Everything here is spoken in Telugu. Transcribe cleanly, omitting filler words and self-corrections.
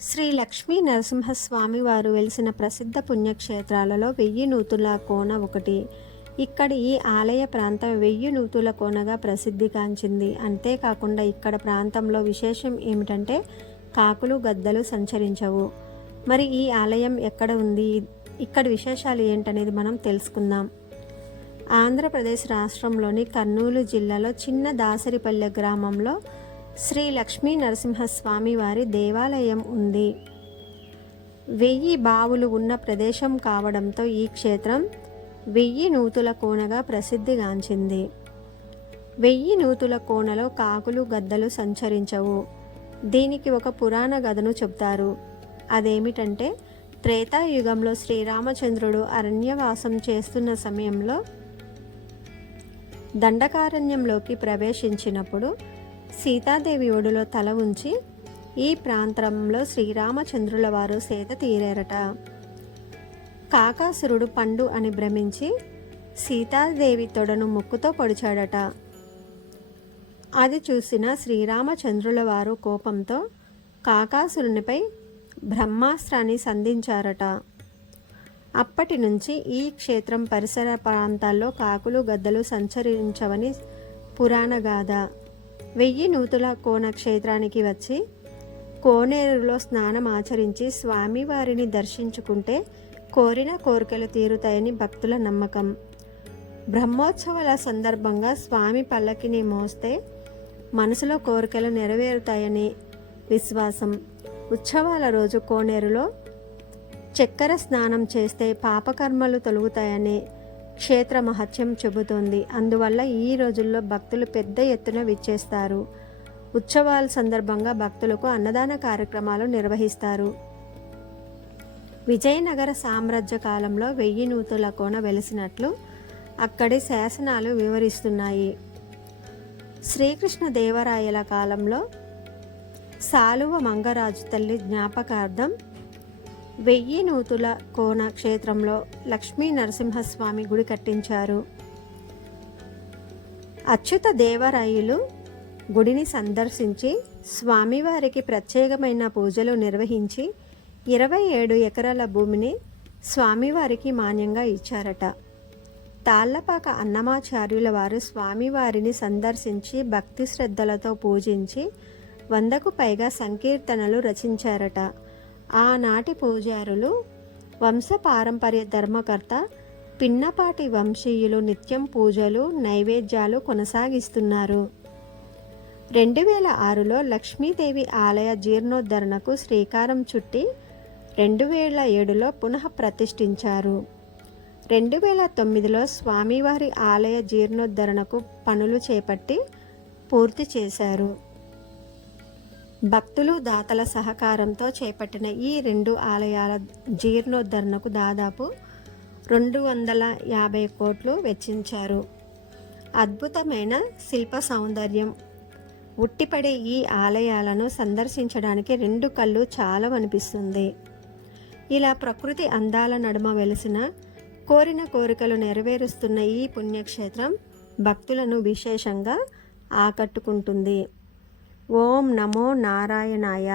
శ్రీ లక్ష్మీ నరసింహస్వామి వారు వెలిసిన ప్రసిద్ధ పుణ్యక్షేత్రాలలో 1000 నూతుల కోన ఒకటి. ఇక్కడ ఈ ఆలయ ప్రాంతం 1000 నూతుల కోనగా ప్రసిద్ధిగాంచింది. అంతేకాకుండా ఇక్కడ ప్రాంతంలో విశేషం ఏమిటంటే కాకులు గద్దలు సంచరించవు. మరి ఈ ఆలయం ఎక్కడ ఉంది, ఇక్కడ విశేషాలు ఏంటనేది మనం తెలుసుకుందాం. ఆంధ్రప్రదేశ్ రాష్ట్రంలోని కర్నూలు జిల్లాలో చిన్న దాసరిపల్లె గ్రామంలో శ్రీ లక్ష్మీ నరసింహస్వామి వారి దేవాలయం ఉంది. 1000 బావులు ఉన్న ప్రదేశం కావడంతో ఈ క్షేత్రం 1000 నూతుల కోనగా ప్రసిద్ధిగాంచింది. 1000 నూతుల కోనలో కాకులు గద్దలు సంచరించవు. దీనికి ఒక పురాణ గాథను చెబుతారు. అదేమిటంటే త్రేతాయుగంలో శ్రీరామచంద్రుడు అరణ్యవాసం చేస్తున్న సమయంలో దండకారణ్యంలోకి ప్రవేశించినప్పుడు సీతాదేవి ఒడిలో తల ఉంచి ఈ ప్రాంతంలో శ్రీరామచంద్రుల వారు సేద తీరారట. కాకాసురుడు పండు అని భ్రమించి సీతాదేవి తొడను ముక్కుతో పొడిచాడట. అది చూసిన శ్రీరామచంద్రుల వారు కోపంతో కాకాసురునిపై బ్రహ్మాస్త్రాన్ని సంధించారట. అప్పటి నుంచి ఈ క్షేత్రం పరిసర ప్రాంతాల్లో కాకులు గద్దలు సంచరించవని పురాణగాథ. 1000 నూతుల కోన క్షేత్రానికి వచ్చి కోనేరులో స్నానం ఆచరించి స్వామివారిని దర్శించుకుంటే కోరిన కోరికలు తీరుతాయని భక్తుల నమ్మకం. బ్రహ్మోత్సవాల సందర్భంగా స్వామి పల్లకిని మోస్తే మనసులో కోరికలు నెరవేరుతాయని విశ్వాసం. ఉత్సవాల రోజు కోనేరులో చక్కెర స్నానం చేస్తే పాపకర్మలు తొలగుతాయని క్షేత్ర మహత్యం చెబుతోంది. అందువల్ల ఈ రోజుల్లో భక్తులు పెద్ద ఎత్తున విచ్చేస్తారు. ఉత్సవాల సందర్భంగా భక్తులకు అన్నదాన కార్యక్రమాలు నిర్వహిస్తారు. విజయనగర సామ్రాజ్య కాలంలో 1000 నూతుల కోన వెలిసినట్లు అక్కడి శాసనాలు వివరిస్తున్నాయి. శ్రీకృష్ణ దేవరాయల కాలంలో సాలువ మంగరాజు తల్లి జ్ఞాపకార్థం 1000 నూతుల కోన క్షేత్రంలో లక్ష్మీ నరసింహస్వామి గుడి కట్టించారు. అచ్యుత దేవరాయలు గుడిని సందర్శించి స్వామివారికి ప్రత్యేకమైన పూజలు నిర్వహించి 27 ఎకరాల భూమిని స్వామివారికి మాన్యంగా ఇచ్చారట. తాళ్లపాక అన్నమాచార్యుల వారు స్వామివారిని సందర్శించి భక్తి శ్రద్ధలతో పూజించి 100కు పైగా సంకీర్తనలు రచించారట. ఆనాటి పూజారులు వంశపారంపర్య ధర్మకర్త పిన్నపాటి వంశీయులు నిత్యం పూజలు నైవేద్యాలు కొనసాగిస్తున్నారు. 2006లో లక్ష్మీదేవి ఆలయ జీర్ణోద్ధరణకు శ్రీకారం చుట్టి 2007లో పునః ప్రతిష్ఠించారు. 2009లో స్వామివారి ఆలయ జీర్ణోద్ధరణకు పనులు చేపట్టి పూర్తి చేశారు. భక్తులు దాతల సహకారంతో చేపట్టిన ఈ 2 ఆలయాల జీర్ణోద్ధరణకు దాదాపు 250 కోట్లు వెచ్చించారు. అద్భుతమైన శిల్ప సౌందర్యం ఉట్టిపడే ఈ ఆలయాలను సందర్శించడానికి 2 కళ్ళు చాలవనిపిస్తుంది. ఇలా ప్రకృతి అందాల నడుమ వెలిసిన కోరిన కోరికలు నెరవేరుస్తున్న ఈ పుణ్యక్షేత్రం భక్తులను విశేషంగా ఆకట్టుకుంటుంది. ఓం నమో నారాయణాయ.